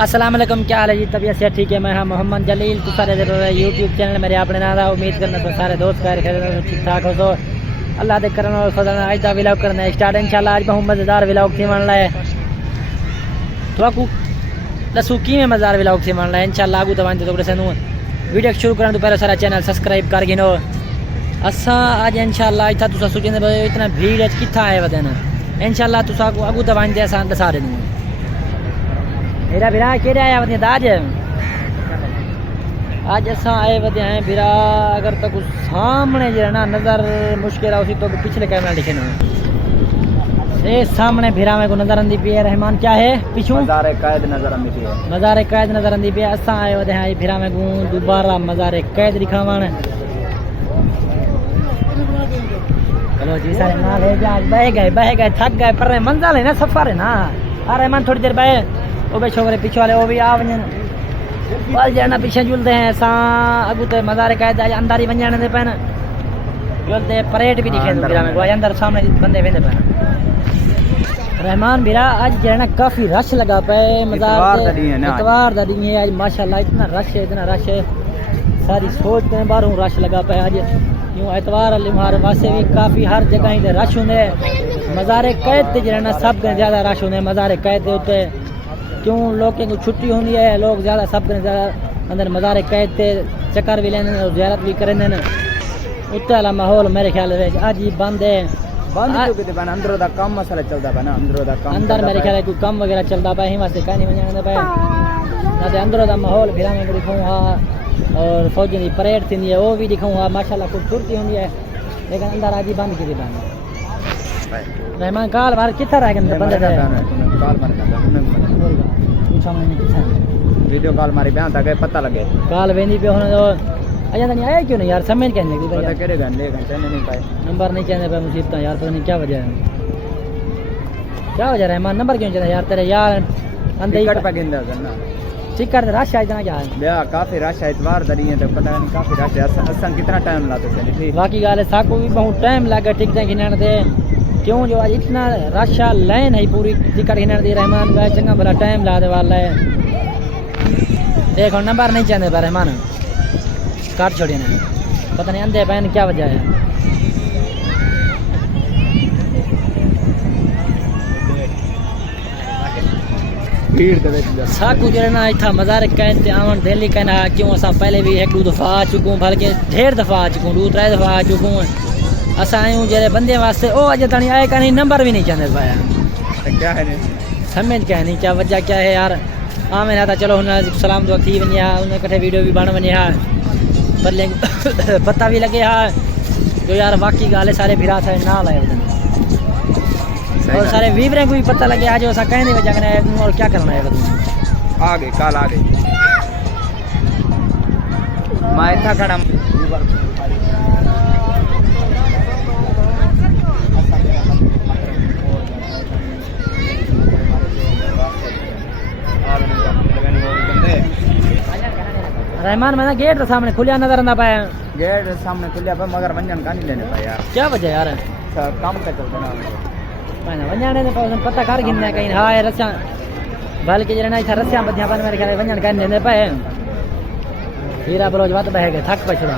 अस्सलाम वालेकुम, क्या हाल है जी? तबीयत से ठीक है। मैं हाँ मोहम्मद जलील, तो सारे यूट्यूब चैनल मेरे अपने नाम है। उम्मीद करना तो सारे दोस्त खैर ठीक ठाक हो। तो अल्लाह दे करन और फजल आज दा व्लॉग करना है स्टार्ट इंशाल्लाह। आज बहुत मज़ेदार व्लॉग थी मन लाए तो आपको दसू की में मज़ेदार व्लॉग थी मन लाए इंशाल्लाह। आगू तवान तो सनू वीडियो शुरू करने तो पहले सारा चैनल सब्सक्राइब कर गिनो। असा आज इंशाल्लाह इतना तुसा सोचेंदे इतना भीड़ कितना आए वदना इंशाल्लाह तुसा आगू तवान दे असा दसा देनू। मेरा बिरा केड़े आया वदे आज असा आए वदे हैं बिरा। अगर तक सामने जो ना नज़र मुश्किल है उसी तो पिछले कैमरा लिखे ना ये सामने बिरा में को नजर आंदी पी है। रहमान क्या है पीछू मज़ार कैद नजर आंदी पी है। मज़ार कैद नजर आंदी पी है। असा आए वदे हैं बिरा में को दोबारा मज़ार कैद दिखावन। चलो जी सारे नाल है आज बह गए थक गए पर मंजिल है ना सफर है ना। आ रहमान थोड़ी देर बहे वो भी छोकरे पीछे वाले वो भी आ वजन बल जाना पीछे झूलते हैं सा अगू तो मज़ार कैद अंदर ही बन जाने दे पैन झूलते परेड भी दिखे बिरा में अंदर सामने बंदे वेंदे पैन। रहमान बिरा आज जो है ना काफ़ी रश लगा पे मज़ार इतवार दा दिन है आज माशाल्लाह इतना रश है सारी सोचते हैं बाहरों रश लगा पे आज यूँ एतवार लिमार वास्ते भी काफ़ी हर जगह ही रश होंगे। मज़ार कैद जो है ना सब ज़्यादा रश होंगे मज़ार कैद के उत्ते क्यों लोग की छुट्टी होंगी है लोग ज़्यादा सब ज़्यादा अंदर मज़ार कैद से चक्कर भी लेने और ज़ियारत भी करेंगे उत्ते वाला माहौल मेरे ख्याल अज ही बंद है। अंदरों का कम मसला चलता पे ना अंदर मेरे ख्याल कोई कम वगैरह चलता पे वास्ते कहीं नहीं वजह पे ना अंदरों का माहौल फिर में दिखाऊँ हाँ और फौजी की परेड थी है वो भी दिखाऊँ हाँ माशाल्लाह खूबसूरती होंगी है लेकिन अंदर आज ही बंद की बंद। रहमान काल बार कितना रह गए वीडियो कॉल मारी बयान तक पता लगे काल वेंदी पे होने तो अजा नहीं आया क्यों नहीं यार समझ कहने लगी पता केड़े घंटे नहीं पाए नंबर नहीं कहने पे मुसीबत यार पता नहीं क्या वजह है क्या वजह रहमान नंबर क्यों चाहिए यार तेरे यार अंदर टिकट पे गिंदा करना टिकट रश है इतना क्या है बया काफी रश है इतवार दरी है तो पता नहीं काफी रश है असन कितना टाइम लाते चली ठीक बाकी गाल है साको भी बहुत टाइम लगा टिकटें गिनने दे क्यों जो आज इतना रश लाइन है पूरी टिकट गिनने दी। रहमान भाई चंगा भला टाइम ला दे वाला है देखो नंबर नहीं चाहते पर रहमान काट छोड़िए ना पता नहीं अंधे पैन क्या वजह है। साकू जो है ना इतना मज़ार कैद आवन दिल्ली कहना क्यों असा पहले भी एक दो दफ़ा आ चुकूँ बल्कि ढेर दफ़ा आ चुकूँ 2-3 दफ़ा आ चुकूँ असा आयूँ जरे बंदे वास्ते ओ अजय तनी आए कहीं नंबर भी नहीं चाहते पाया क्या है समझ क्या नहीं क्या वजह क्या है यार। हाँ मैंने था चलो उन्हें सलाम तो थी वनी उन्हें कटे वीडियो भी बन बने पर लेकिन पता भी लगे हाँ जो यार वाकई गाले सारे फिरा था ना लाए और सारे वीवरे को भी पता लगे आज ऐसा कहीं नहीं वजह करना और क्या करना है आगे काल आगे मैं था खड़ा रहमान मैंने गेट तो सामने खुलिया नजर ना पाया गेट सामने खुलिया पर मगर वंजन का नहीं लेने पाया क्या वजह यार काम का चलता ना वंजन ने पता कर गिनने कहीं हाँ रस्सा बल्कि जो ना इतना रस्सा बदिया पर मेरे ख्याल वंजन का लेने पाए हीरा बलोज बात बह गए थक पछड़ा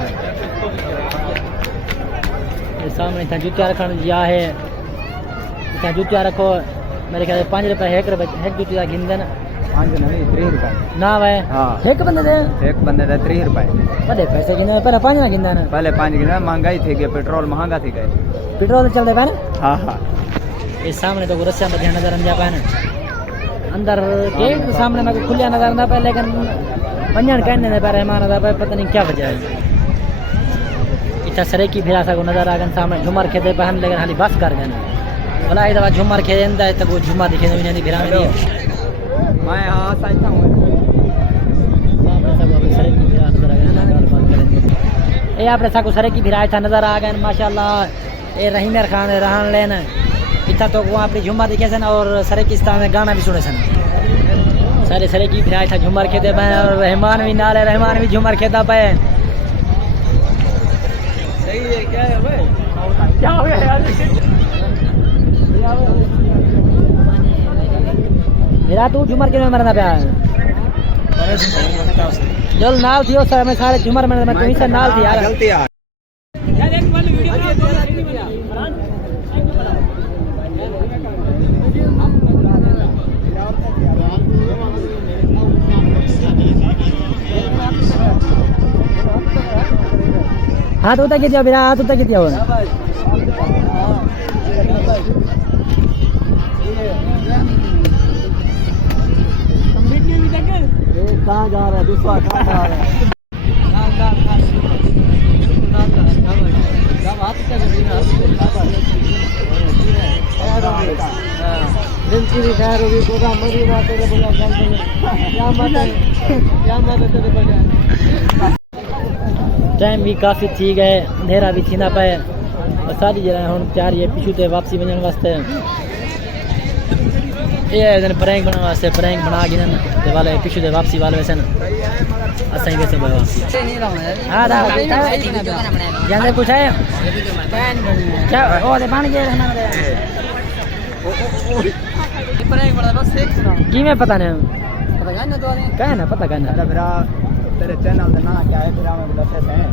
सामने इतना जूतिया रखने या है इतना जूतिया रखो मेरे ख्याल 5 रुपये एक जूतिया गिन देना 5 नहीं 3 रुपये ना भाई हाँ एक बंदे दे 3 रुपये बड़े पैसे गिने पहले 5 ना गिनना पहले 5 गिना महंगाई थी गई पेट्रोल महंगा थी गए पेट्रोल चलते पाए ना हाँ हाँ इस सामने तो रस्सा में ध्यान नजर आ पाए ना अंदर गेट के सामने मेरे को खुलिया नजर आता पाए लेकिन वंजन कहने दे पाए रहमान आता पाए पता नहीं क्या वजह है। इतना सरे की भिरासा को नजर आ गए सामने झुमर खेदे पहन लेकिन खाली बस कर गए भला एक दफा झुमर खेदे तक वो झुमर दिखे नहीं भिरा में मैं हाँ साइता हूँ ये आपने साको सरे की भिरा था नजर आ गए माशाल्लाह ये रहीमर खान रहन लेन इतना तो वो अपनी झुमर दिखे सन और सरेकिस्तान में गाना भी सुने सन सारे सरे की भिरा था झुमर खेदे पे और रहमान भी नाले रहमान भी झुमर खेदा पे सही है क्या है भाई क्या हो गया यार मेरा तू झुमर के में मरना पे जल नाल थियो सर मैं सारे झुमर में मैं कहीं से नाल थी यार गलती यार हाथ उठा के दिया मेरा हाथ उठा के दिया हो कहाँ जा रहा है दूसरा कहाँ जा रहा है टाइम भी काफ़ी थी गए अंधेरा भी थी ना पाए और सारी जगह हम चार ये पिछू ते वापसी वजन वास्ते ये दिन प्रैंक बनाने वास्ते प्रैंक बना के ते वाले पिछू ते वापसी वाले वैसे ना असाई वैसे भाई वापसी हां दा जानते कुछ है क्या ओ दे बन गए ना प्रैंक बना बस एक की मैं पता नहीं पता ना तो क्या ना पता करना अरे मेरा तेरे चैनल का नाम क्या है फिर हमें बता सकते हैं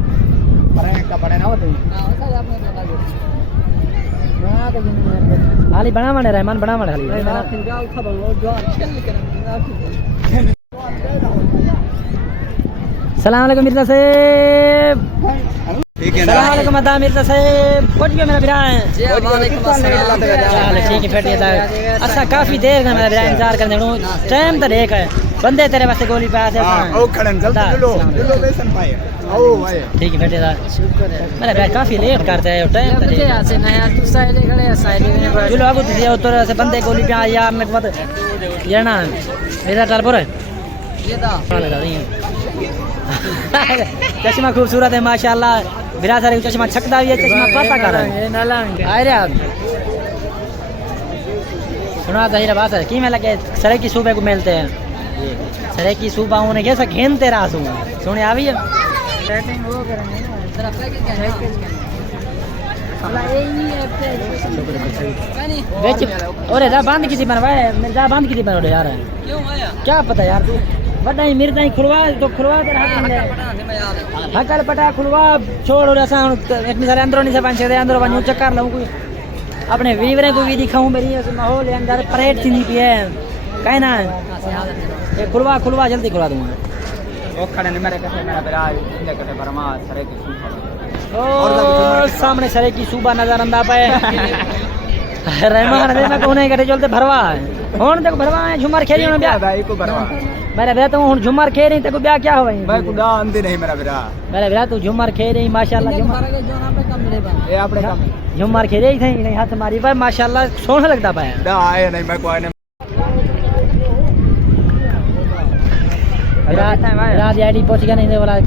प्रैंक का बने ना होते हां वैसा आपने बता दिया हाली बना माने रहमान बना माने हाली सलाम अलैकुम मिर्जा साहब ठीक है सलाम अलैकुम अदा मिर्जा साहब पहुंच गया मेरा भरा है वालेकुम अस्सलाम चल ठीक है फिर ये अच्छा काफी देर का मेरा भरा इंतजार करने हूं टाइम तो देख है बंदे तेरे वास्ते गोली पास है हां ओ खड़न जल्दी लो बेसन पाए आओ भाई ठीक है बेटे शुक्र है मेरा भाई काफी लेट करते हैं टाइम तो मुझे ऐसे नया तू साइले खड़े हैं साइले में बस चलो आगो दिया उतर से बंदे गोली पे आया मेरे को मत ये ना मेरा टालपुर है ये दा लगा रही चश्मा खूबसूरत है माशाल्लाह बिरा सारे चश्मा छकदा भी है चश्मा पता कर रहा है ये ना लांगे अरे आप सुना जाहिर बात है की में लगे सरे की सूबे को मिलते हैं सरे की सूबा होने कैसा घेनते रहा सुने आ भी है सेटिंग वो करेंगे ना तेरा पैकेज क्या है अल्लाह ये नहीं है पैकेज बेच और जा बंद किसी बनवाए मेरे जा बंद किसी बनवाए यार क्यों आया क्या पता यार तू बड़ा ही मिर्जा ही खुलवा तो खुलवा तेरा हाथ में हकल पटा खुलवा छोड़ और ऐसा इतने सारे अंदरों नहीं से बन सकते अंदरों बन चक्कर लाऊं कोई अपने वीवरे को भी दिखाऊं मेरी माहौल अंदर परेड थी नहीं पिए कहना ये खुलवा खुलवा जल्दी खुलवा दूंगा ओ खड़न मेरे कसे मेरा बेरा इने कटे बरमा सरे की सूखा ओ सामने सरे की सूबा नजर अंदा पे रहमान रे मैं कोने करे चलते भरवा हुन तक भरवा है झुमर खेरी हुन ब्याह भाई को बरमा मेरे बेटा तू हुन झुमर खेरी ते को ब्याह क्या होई भाई को दा अंदे नहीं मेरा बेरा मेरे बेटा तू झुमर खेरी माशाल्लाह झुमर के जो ना पे कम मिले बा ये अपने काम झुमर खेरी थे नहीं हाथ मारी भाई माशाल्लाह सोहना लगता पाया दा आए नहीं मैं को आने रात आईडी पहुंच गया नहीं वाला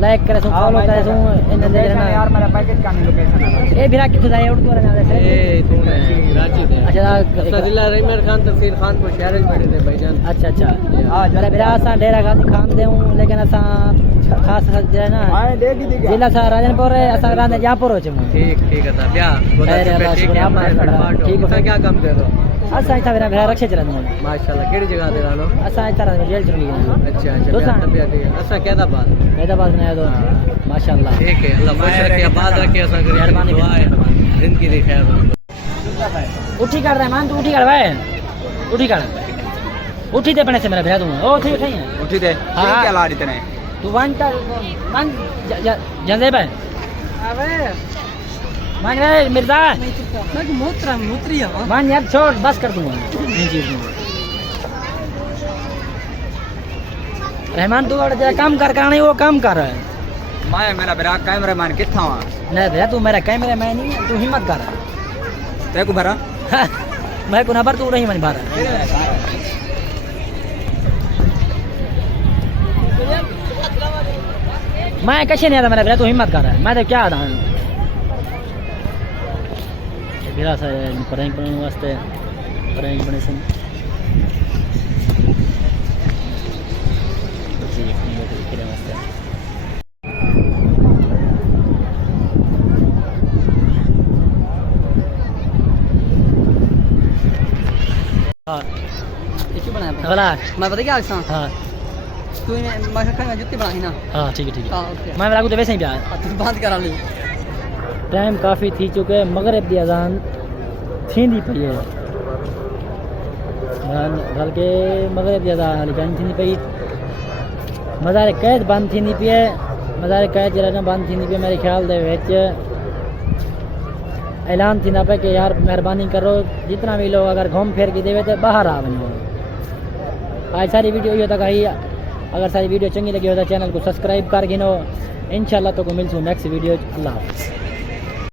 लाइक करे सो फॉलो करे सो इन दे देना यार मेरा पैकेज का लोकेशन है ए फिर किथे जाए उड़ को रहना ए तू रांची दे अच्छा जिला रहीमर खान तफसीर खान को शहर में बैठे थे भाईजान अच्छा अच्छा हां मेरा बिरा सा डेरा खान दे हूं लेकिन असा खास जो है ना आए दे दी जिला सा राजनपुर है असा रांदे जहाँपुर हो चमु ठीक है ता ब्याह अरे अल्लाह शुक्र ठीक है क्या काम दे दो असा इथा मेरा भरा रखे चलन माशाल्लाह केड़ी जगह दे रानो असा इथा जेल चली गया अच्छा अच्छा तबियत है असा क्या दा बात हैदराबाद में आया तो माशाल्लाह ठीक है अल्लाह खुश रखे आबाद रखे असा करी मेहरबानी दुआ है जिंदगी दी खैर उठी कर रहमान तू उठी कर भाई उठी कर उठी दे पने से मेरा भेज दूंगा ओ ठीक है उठी दे हाँ। क्या ला रही तने तू वांटा मान जंदे भाई अबे मान रे मिर्जा मैं मूत्री है मान यार छोड़ बस कर दूंगा नहीं चीज में रहमान तू और जरा काम कर नहीं वो काम कर मैं मेरा बेरा कैमरामैन किथा हुआ नहीं भैया तू मेरा कैमरा मैन नहीं है, तू हिम्मत कर ते को भरा मैं को नंबर तू नहीं मन भर मैं कैसे नहीं आता मेरा भैया तू हिम्मत कर मैं तो क्या आता मेरा सा प्रैंक बनाने वास्ते प्रैंक बने सन बनाया वाला मैं पता क्या हाँ हाँ तू मैं खाने जुत्ती बनाई ना हाँ ठीक है हां ओके मैं लागू तो वैसे ही प्यार तू बंद करा ली टाइम काफ़ी थी चुके है मगरिब की अजान थींदी पई है बल्कि मगरिब की अजान हाली कान थींदी पई मज़ार कैद बंद थींदी पई है मज़ार कैद जरा ना बंद थींदी पई मेरे ख्याल दे विच ऐलान थींदा पे कि यार मेहरबानी करो जितना भी लोग अगर घूम फिर के देवे तो बाहर आ वञो आज सारी वीडियो इहो तक आई अगर सारी वीडियो चंगी लगी हो तो चैनल को सब्सक्राइब कर गिनो इंशाल्लाह तो को मिलसूं नेक्स्ट वीडियो अल्लाह हाफ़िज़